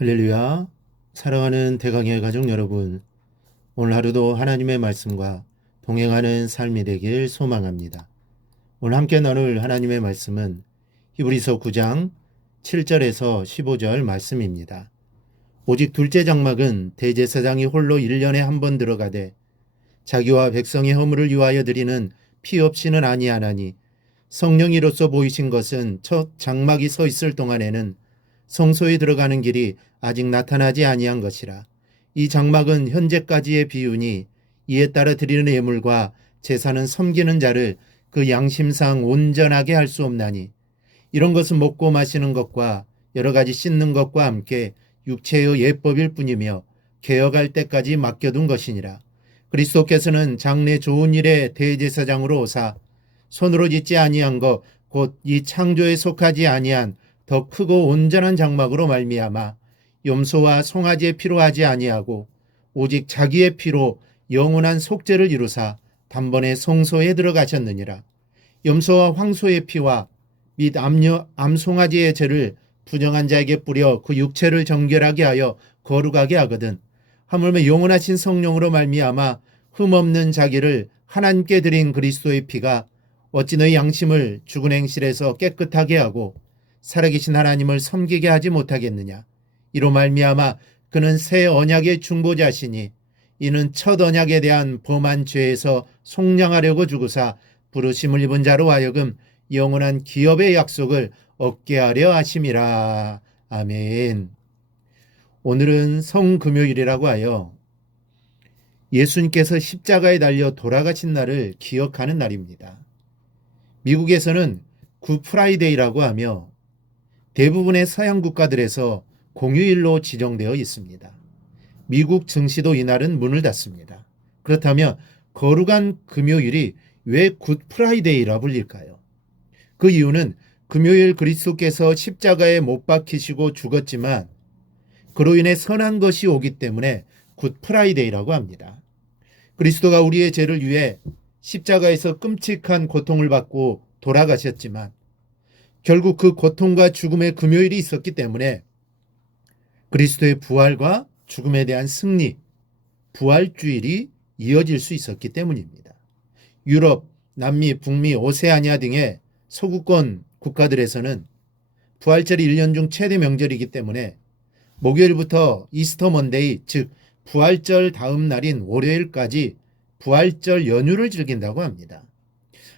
할렐루야. 사랑하는 대강의 가족 여러분, 오늘 하루도 하나님의 말씀과 동행하는 삶이 되길 소망합니다. 오늘 함께 나눌 하나님의 말씀은 히브리서 9장 7절에서 15절 말씀입니다. 오직 둘째 장막은 대제사장이 홀로 1년에 한 번 들어가되 자기와 백성의 허물을 위하여 드리는 피 없이는 아니하나니 성령이로서 보이신 것은 첫 장막이 서 있을 동안에는 성소에 들어가는 길이 아직 나타나지 아니한 것이라. 이 장막은 현재까지의 비유니 이에 따라 드리는 예물과 제사는 섬기는 자를 그 양심상 온전하게 할 수 없나니 이런 것은 먹고 마시는 것과 여러 가지 씻는 것과 함께 육체의 예법일 뿐이며 개혁할 때까지 맡겨둔 것이니라. 그리스도께서는 장래 좋은 일의 대제사장으로 오사 손으로 짓지 아니한 것 곧 이 창조에 속하지 아니한 더 크고 온전한 장막으로 말미암아 염소와 송아지의 피로 하지 아니하고 오직 자기의 피로 영원한 속죄를 이루사 단번에 성소에 들어가셨느니라. 염소와 황소의 피와 및 암송아지의 죄를 부정한 자에게 뿌려 그 육체를 정결하게 하여 거룩하게 하거든 하물며 영원하신 성령으로 말미암아 흠없는 자기를 하나님께 드린 그리스도의 피가 어찌 너희 양심을 죽은 행실에서 깨끗하게 하고 살아계신 하나님을 섬기게 하지 못하겠느냐. 이로 말미암아 그는 새 언약의 중보자시니 이는 첫 언약에 대한 범한 죄에서 속량하려고 죽으사 부르심을 입은 자로 하여금 영원한 기업의 약속을 얻게 하려 하심이라. 아멘. 오늘은 성금요일이라고 하여 예수님께서 십자가에 달려 돌아가신 날을 기억하는 날입니다. 미국에서는 굿 프라이데이라고 하며 대부분의 서양 국가들에서 공휴일로 지정되어 있습니다. 미국 증시도 이날은 문을 닫습니다. 그렇다면 거룩한 금요일이 왜 굿 프라이데이라 불릴까요? 그 이유는 금요일 그리스도께서 십자가에 못 박히시고 죽었지만 그로 인해 선한 것이 오기 때문에 굿 프라이데이라고 합니다. 그리스도가 우리의 죄를 위해 십자가에서 끔찍한 고통을 받고 돌아가셨지만 결국 그 고통과 죽음의 금요일이 있었기 때문에 그리스도의 부활과 죽음에 대한 승리, 부활주일이 이어질 수 있었기 때문입니다. 유럽, 남미, 북미, 오세아니아 등의 서구권 국가들에서는 부활절이 1년 중 최대 명절이기 때문에 목요일부터 이스터 먼데이, 즉 부활절 다음 날인 월요일까지 부활절 연휴를 즐긴다고 합니다.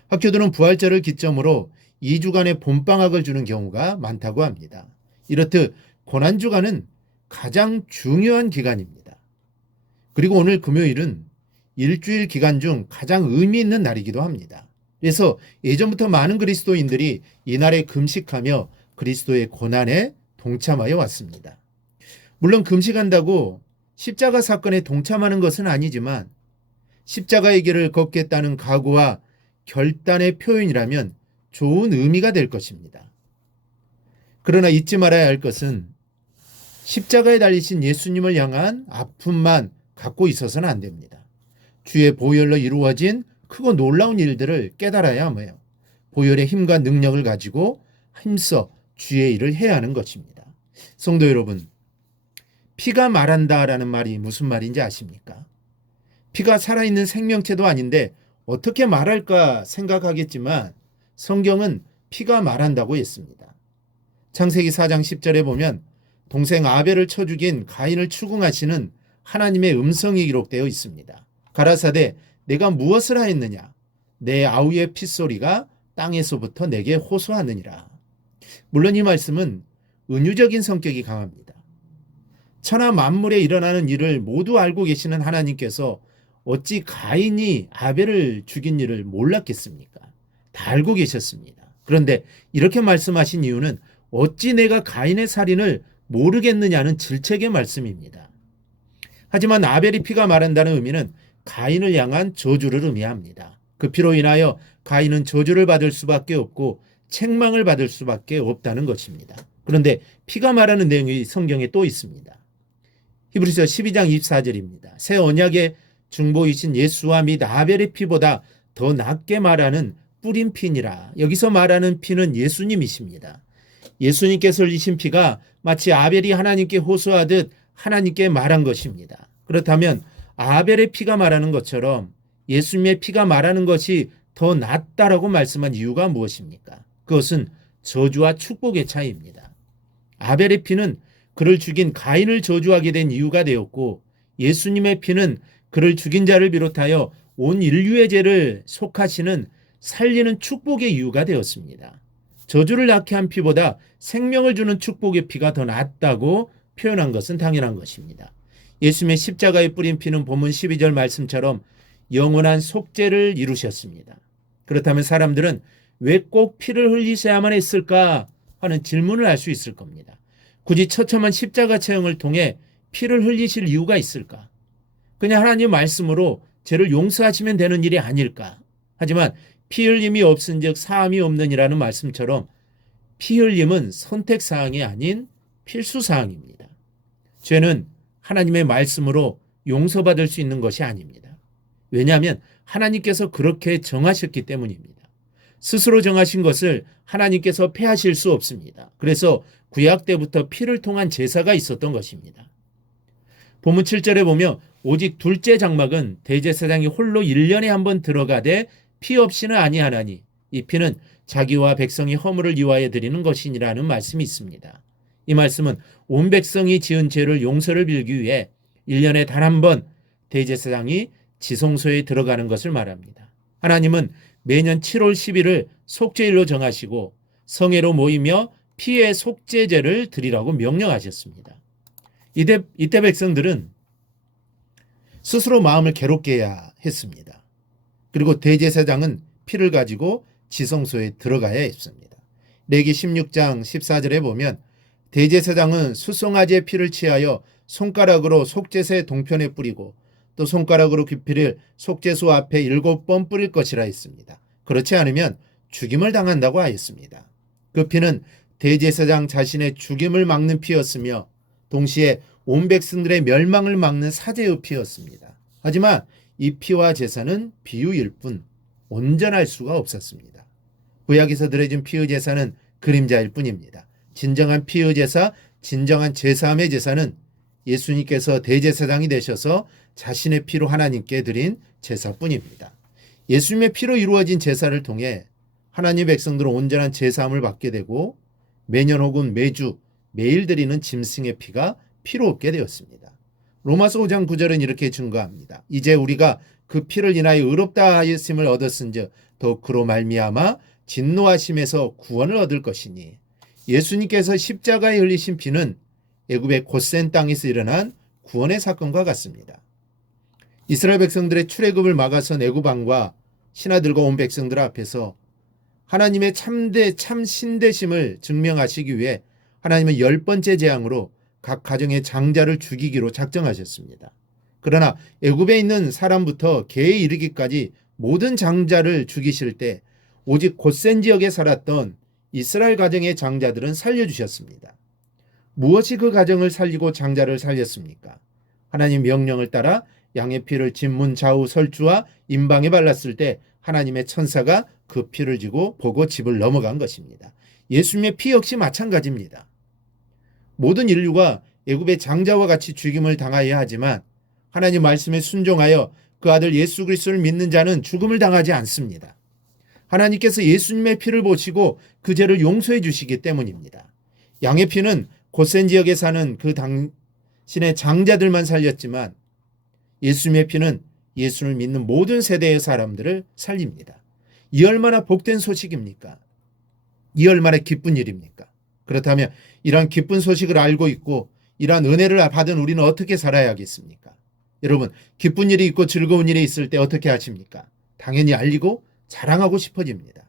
학교들은 부활절을 기점으로 2주간의 봄방학을 주는 경우가 많다고 합니다. 이렇듯 고난주간은 가장 중요한 기간입니다. 그리고 오늘 금요일은 일주일 기간 중 가장 의미 있는 날이기도 합니다. 그래서 예전부터 많은 그리스도인들이 이날에 금식하며 그리스도의 고난에 동참하여 왔습니다. 물론 금식한다고 십자가 사건에 동참하는 것은 아니지만 십자가의 길을 걷겠다는 각오와 결단의 표현이라면 좋은 의미가 될 것입니다. 그러나 잊지 말아야 할 것은 십자가에 달리신 예수님을 향한 아픔만 갖고 있어서는 안 됩니다. 주의 보혈로 이루어진 크고 놀라운 일들을 깨달아야 하며 보혈의 힘과 능력을 가지고 힘써 주의 일을 해야 하는 것입니다. 성도 여러분, 피가 말한다라는 말이 무슨 말인지 아십니까? 피가 살아있는 생명체도 아닌데 어떻게 말할까 생각하겠지만 성경은 피가 말한다고 했습니다. 창세기 4장 10절에 보면 동생 아벨을 쳐 죽인 가인을 추궁하시는 하나님의 음성이 기록되어 있습니다. 가라사대 내가 무엇을 하였느냐? 내 아우의 핏소리가 땅에서부터 내게 호소하느니라. 물론 이 말씀은 은유적인 성격이 강합니다. 천하 만물에 일어나는 일을 모두 알고 계시는 하나님께서 어찌 가인이 아벨을 죽인 일을 몰랐겠습니까? 다 알고 계셨습니다. 그런데 이렇게 말씀하신 이유는 어찌 내가 가인의 살인을 모르겠느냐는 질책의 말씀입니다. 하지만 아벨이 피가 말한다는 의미는 가인을 향한 저주를 의미합니다. 그 피로 인하여 가인은 저주를 받을 수밖에 없고 책망을 받을 수밖에 없다는 것입니다. 그런데 피가 말하는 내용이 성경에 또 있습니다. 히브리서 12장 24절입니다. 새 언약의 중보이신 예수와 및 아벨의 피보다 더 낫게 말하는 뿌린 피니라. 여기서 말하는 피는 예수님이십니다. 예수님께서 흘리신 피가 마치 아벨이 하나님께 호소하듯 하나님께 말한 것입니다. 그렇다면 아벨의 피가 말하는 것처럼 예수님의 피가 말하는 것이 더 낫다라고 말씀한 이유가 무엇입니까? 그것은 저주와 축복의 차이입니다. 아벨의 피는 그를 죽인 가인을 저주하게 된 이유가 되었고, 예수님의 피는 그를 죽인 자를 비롯하여 온 인류의 죄를 속하시는 살리는 축복의 이유가 되었습니다. 저주를 낳게 한 피보다 생명을 주는 축복의 피가 더 낫다고 표현한 것은 당연한 것입니다. 예수님의 십자가에 뿌린 피는 본문 12절 말씀처럼 영원한 속죄를 이루셨습니다. 그렇다면 사람들은 왜 꼭 피를 흘리셔야만 했을까 하는 질문을 할 수 있을 겁니다. 굳이 처참한 십자가 체형을 통해 피를 흘리실 이유가 있을까? 그냥 하나님의 말씀으로 죄를 용서하시면 되는 일이 아닐까? 하지만 피 흘림이 없은즉 사함이 없느니라는 말씀처럼 피 흘림은 선택사항이 아닌 필수사항입니다. 죄는 하나님의 말씀으로 용서받을 수 있는 것이 아닙니다. 왜냐하면 하나님께서 그렇게 정하셨기 때문입니다. 스스로 정하신 것을 하나님께서 폐하실 수 없습니다. 그래서 구약 때부터 피를 통한 제사가 있었던 것입니다. 본문 7절에 보면 오직 둘째 장막은 대제사장이 홀로 1년에 한 번 들어가되 피 없이는 아니하나니 이 피는 자기와 백성이 허물을 위하여 드리는 것이니라는 말씀이 있습니다. 이 말씀은 온 백성이 지은 죄를 용서를 빌기 위해 1년에 단 한 번 대제사장이 지성소에 들어가는 것을 말합니다. 하나님은 매년 7월 10일을 속죄일로 정하시고 성회로 모이며 피의 속죄제를 드리라고 명령하셨습니다. 이때 백성들은 스스로 마음을 괴롭게 해야 했습니다. 그리고 대제사장은 피를 가지고 지성소에 들어가야 했습니다. 레기 16장 14절에 보면 대제사장은 수송아지의 피를 취하여 손가락으로 속죄소의 동편에 뿌리고 또 손가락으로 그 피를 속죄소 앞에 7번 뿌릴 것이라 했습니다. 그렇지 않으면 죽임을 당한다고 하였습니다. 그 피는 대제사장 자신의 죽임을 막는 피였으며 동시에 온 백성들의 멸망을 막는 사제의 피였습니다. 하지만 이 피와 제사는 비유일 뿐 온전할 수가 없었습니다. 구약에서 드려진 피의 제사는 그림자일 뿐입니다. 진정한 피의 제사, 진정한 제사함의 제사는 예수님께서 대제사장이 되셔서 자신의 피로 하나님께 드린 제사뿐입니다. 예수님의 피로 이루어진 제사를 통해 하나님 백성들은 온전한 제사함을 받게 되고 매년 혹은 매주 매일 드리는 짐승의 피가 피로 없게 되었습니다. 로마서 5장 9절은 이렇게 증거합니다. 이제 우리가 그 피를 인하여 의롭다 하였음을 얻었은즉 더욱 그로 말미암아 진노하심에서 구원을 얻을 것이니 예수님께서 십자가에 흘리신 피는 애굽의 고센 땅에서 일어난 구원의 사건과 같습니다. 이스라엘 백성들의 출애굽을 막아선 애굽 왕과 신하들과 온 백성들 앞에서 하나님의 참 신되심을 증명하시기 위해 하나님은 10번째 재앙으로 각 가정의 장자를 죽이기로 작정하셨습니다. 그러나 애굽에 있는 사람부터 개에 이르기까지 모든 장자를 죽이실 때 오직 고센 지역에 살았던 이스라엘 가정의 장자들은 살려주셨습니다. 무엇이 그 가정을 살리고 장자를 살렸습니까? 하나님 명령을 따라 양의 피를 진문 좌우 설주와 임방에 발랐을 때 하나님의 천사가 그 피를 지고 보고 집을 넘어간 것입니다. 예수님의 피 역시 마찬가지입니다. 모든 인류가 애굽의 장자와 같이 죽임을 당하여야 하지만 하나님 말씀에 순종하여 그 아들 예수 그리스도를 믿는 자는 죽음을 당하지 않습니다. 하나님께서 예수님의 피를 보시고 그 죄를 용서해 주시기 때문입니다. 양의 피는 고센 지역에 사는 그 당신의 장자들만 살렸지만 예수님의 피는 예수를 믿는 모든 세대의 사람들을 살립니다. 이 얼마나 복된 소식입니까? 이 얼마나 기쁜 일입니까? 그렇다면 이러한 기쁜 소식을 알고 있고 이러한 은혜를 받은 우리는 어떻게 살아야겠습니까? 여러분, 기쁜 일이 있고 즐거운 일이 있을 때 어떻게 하십니까? 당연히 알리고 자랑하고 싶어집니다.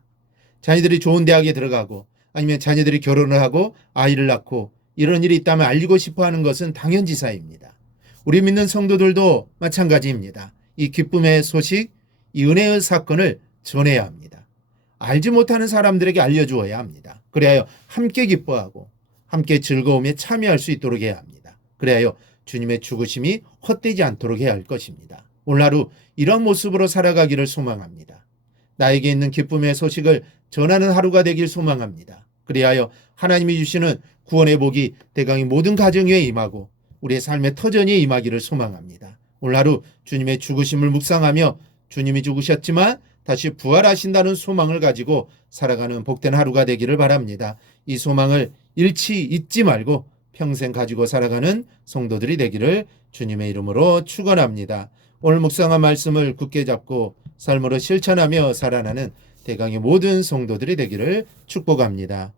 자녀들이 좋은 대학에 들어가고 아니면 자녀들이 결혼을 하고 아이를 낳고 이런 일이 있다면 알리고 싶어하는 것은 당연지사입니다. 우리 믿는 성도들도 마찬가지입니다. 이 기쁨의 소식, 이 은혜의 사건을 전해야 합니다. 알지 못하는 사람들에게 알려주어야 합니다. 그래야 함께 기뻐하고 함께 즐거움에 참여할 수 있도록 해야 합니다. 그래야 주님의 죽으심이 헛되지 않도록 해야 할 것입니다. 오늘 하루 이런 모습으로 살아가기를 소망합니다. 나에게 있는 기쁨의 소식을 전하는 하루가 되길 소망합니다. 그리하여 하나님이 주시는 구원의 복이 대강의 모든 가정 위에 임하고 우리의 삶의 터전이 임하기를 소망합니다. 오늘 하루 주님의 죽으심을 묵상하며 주님이 죽으셨지만 다시 부활하신다는 소망을 가지고 살아가는 복된 하루가 되기를 바랍니다. 이 소망을 잃지 잊지 말고 평생 가지고 살아가는 성도들이 되기를 주님의 이름으로 축원합니다. 오늘 묵상한 말씀을 굳게 잡고 삶으로 실천하며 살아나는 대강의 모든 성도들이 되기를 축복합니다.